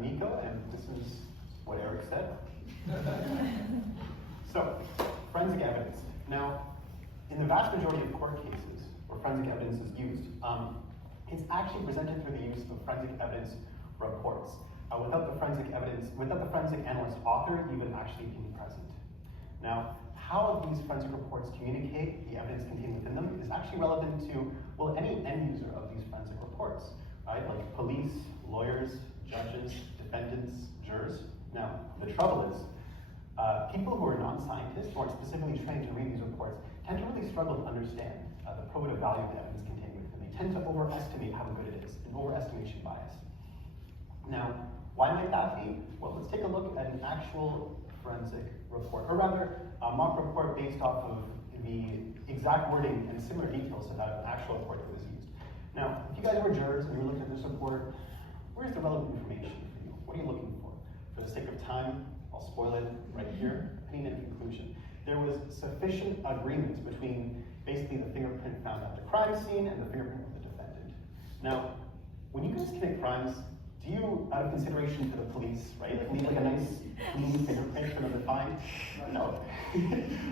I'm Niko, and this is what Eric said. So, forensic evidence. Now, in the vast majority of court cases where forensic evidence is used, it's actually presented through the use of forensic evidence reports, without the forensic analyst author even actually being present. Now, how these forensic reports communicate the evidence contained within them is actually relevant to, well, any end user of these forensic reports, right? Like police, lawyers, judges, defendants, jurors. Now, the trouble is, people who are non-scientists, who aren't specifically trained to read these reports, tend to really struggle to understand the probative value of the evidence contained within them. They tend to overestimate how good it is, an overestimation bias. Now, why might that be? Well, let's take a look at an actual forensic report, or rather, a mock report based off of the exact wording and similar details about an actual report that was used. Now, if you guys were jurors and you were looking at this report, where's the relevant information for you? What are you looking for? For the sake of time, I'll spoil it right here. Opinion and conclusion. There was sufficient agreement between basically the fingerprint found at the crime scene and the fingerprint of the defendant. Now, when you guys commit crimes, do you, out of consideration for the police, right, leave like a nice clean fingerprint for them to find? No.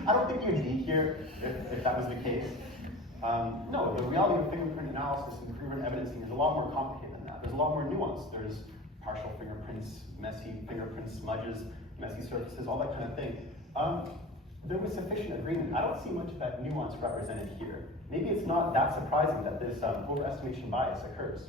I don't think you'd be here if that was the case. No, the reality of fingerprint analysis and fingerprint evidencing is a lot more complicated than that. There's a lot more nuance. There's partial fingerprints, messy fingerprint smudges, messy surfaces, all that kind of thing. There was sufficient agreement. I don't see much of that nuance represented here. Maybe it's not that surprising that this overestimation bias occurs.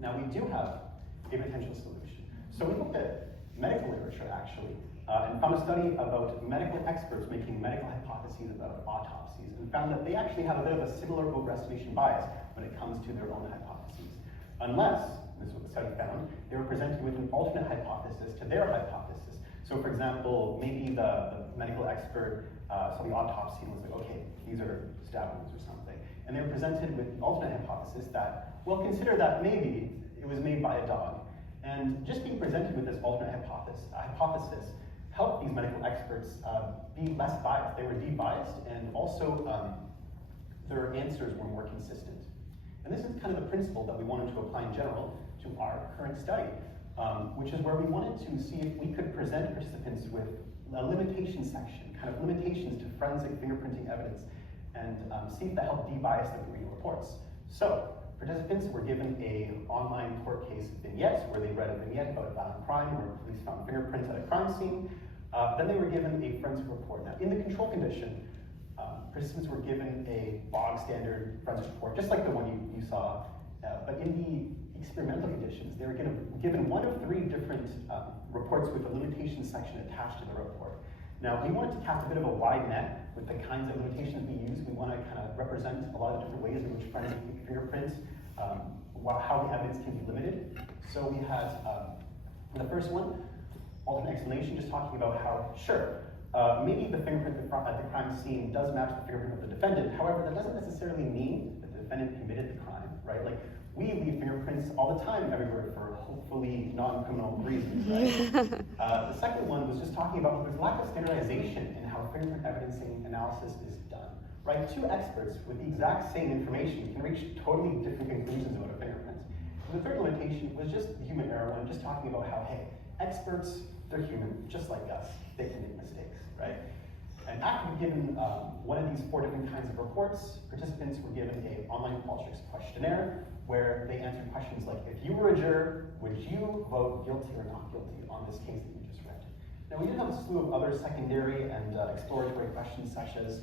Now, we do have a potential solution. So we looked at medical literature, actually, and found a study about medical experts making medical hypotheses about autopsies, and found that they actually have a bit of a similar overestimation bias when it comes to their own hypotheses. Unless, this is what the study found, they were presented with an alternate hypothesis to their hypothesis. So for example, maybe the medical expert saw the autopsy and was like, okay, these are stab wounds or something. And they were presented with the alternate hypothesis that, well, consider that maybe it was made by a dog. And just being presented with this alternate hypothesis helped these medical experts be less biased. They were de-biased, and also their answers were more consistent. And this is kind of the principle that we wanted to apply in general to our current study, which is where we wanted to see if we could present participants with a limitation section, kind of limitations to forensic fingerprinting evidence, and see if that helped de-bias them reading reports. So, participants were given an online court case vignette, where they read a vignette about a violent crime where police found fingerprints at a crime scene. Then they were given a forensic report. Now, in the control condition, participants were given a bog standard forensic report, just like the one you saw. But in the experimental conditions, they were given one of three different reports with a limitation section attached to the report. Now, we wanted to cast a bit of a wide net with the kinds of limitations we use. We want to kind of represent a lot of different ways in which forensic fingerprints, how the evidence can be limited. So we had the first one, alternate explanation, just talking about how, sure, maybe the fingerprint at the crime scene does match the fingerprint of the defendant. However, that doesn't necessarily mean that the defendant committed the crime, right? Like, we leave fingerprints all the time everywhere for hopefully non-criminal reasons, right? The second one was just talking about there's lack of standardization in how fingerprint evidencing analysis is done, right? Two experts with the exact same information can reach totally different conclusions about a fingerprint. And the third limitation was just the human error one, just talking about how, hey, experts, they're human, just like us. They can make mistakes, right? And after being given one of these four different kinds of reports, participants were given an online qualtrics questionnaire where they answered questions like, if you were a juror, would you vote guilty or not guilty on this case that you just read? Now, we did have a slew of other secondary and exploratory questions, such as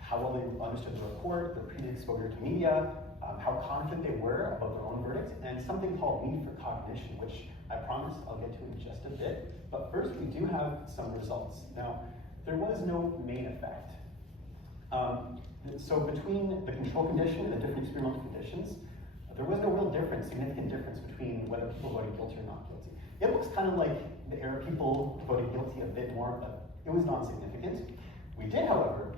how well they understood the report, their previous exposure to media, how confident they were about their own verdict, and something called need for cognition, which I promise I'll get to in just a bit. But first, we do have some results. Now, there was no main effect. So between the control condition and the different experimental conditions, there was no real difference, significant difference between whether people voted guilty or not guilty. It looks kind of like the error people voted guilty a bit more, but it was non-significant. We did, however,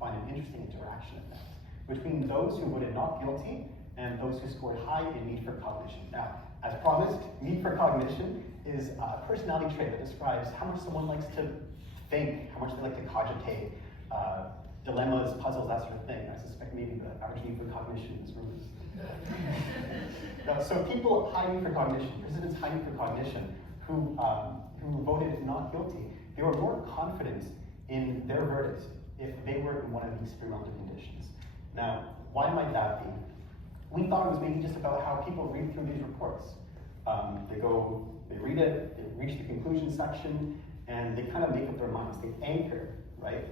find an interesting interaction effect between those who voted not guilty and those who scored high in need for cognition. Now, as promised, need for cognition is a personality trait that describes how much someone likes to think, how much they like to cogitate, dilemmas, puzzles, that sort of thing. I suspect maybe the average need for cognition in this room is So people hiding for cognition, participants hiding for cognition, who voted not guilty, they were more confident in their verdict if they were in one of the experimental conditions. Now, why might that be? We thought it was maybe just about how people read through these reports. They read it, they reach the conclusion section, and they kind of make up their minds. They anchor, right?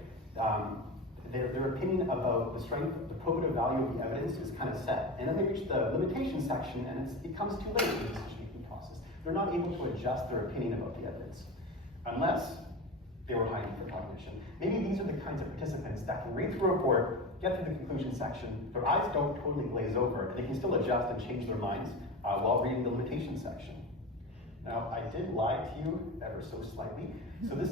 Their opinion about the strength, the probative value of the evidence is kind of set. And then they reach the limitation section, and it comes too late in the decision-making process. They're not able to adjust their opinion about the evidence, unless they were hiding for cognition. Maybe these are the kinds of participants that can read through a report, get to the conclusion section, their eyes don't totally glaze over, they can still adjust and change their minds while reading the limitation section. Now, I did lie to you ever so slightly. So this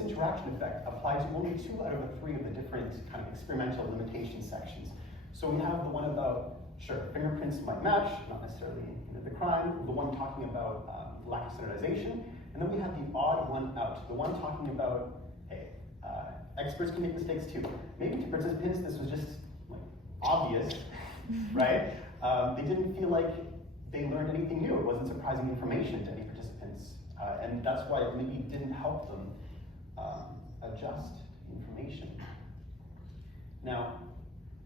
interaction effect applies to only 2 out of the 3 of the different kind of experimental limitation sections. So we have the one about, sure, fingerprints might match, not necessarily the crime, the one talking about lack of standardization, and then we have the odd one out, the one talking about, hey, experts can make mistakes too. Maybe to participants this was just like obvious, right? They didn't feel like they learned anything new. It wasn't surprising information to any participants. And that's why it maybe didn't help them adjust information. Now,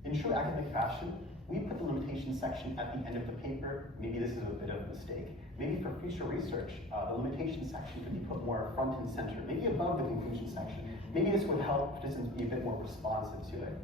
in true academic fashion, we put the limitation section at the end of the paper. Maybe this is a bit of a mistake. Maybe for future research, the limitation section could be put more front and center, maybe above the conclusion section. Maybe this would help participants be a bit more responsive to it.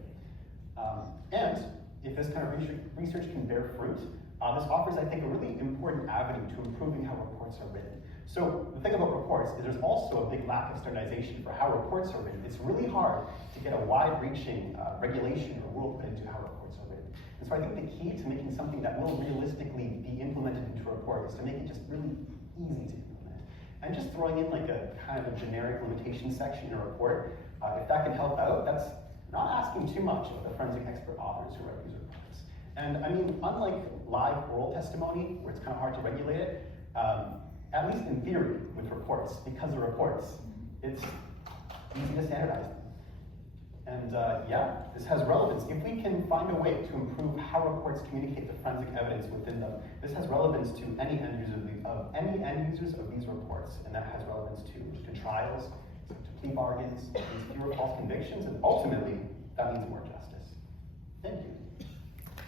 And if this kind of research can bear fruit, this offers, I think, a really important avenue to improving how reports are written. So the thing about reports is there's also a big lack of standardization for how reports are written. It's really hard to get a wide-reaching regulation or rule put into how reports are written. And so I think the key to making something that will realistically be implemented into a report is to make it just really easy to implement. And just throwing in like a kind of a generic limitation section in a report, if that can help out, that's not asking too much of the forensic expert authors who write these reports. And I mean, unlike live oral testimony, where it's kind of hard to regulate it, at least in theory with reports, because they're reports, it's easy to standardize them. And yeah, this has relevance. If we can find a way to improve how reports communicate the forensic evidence within them, this has relevance to any end users of these reports, and that has relevance to trials, to plea bargains, fewer false convictions, and ultimately, that means more justice. Thank you.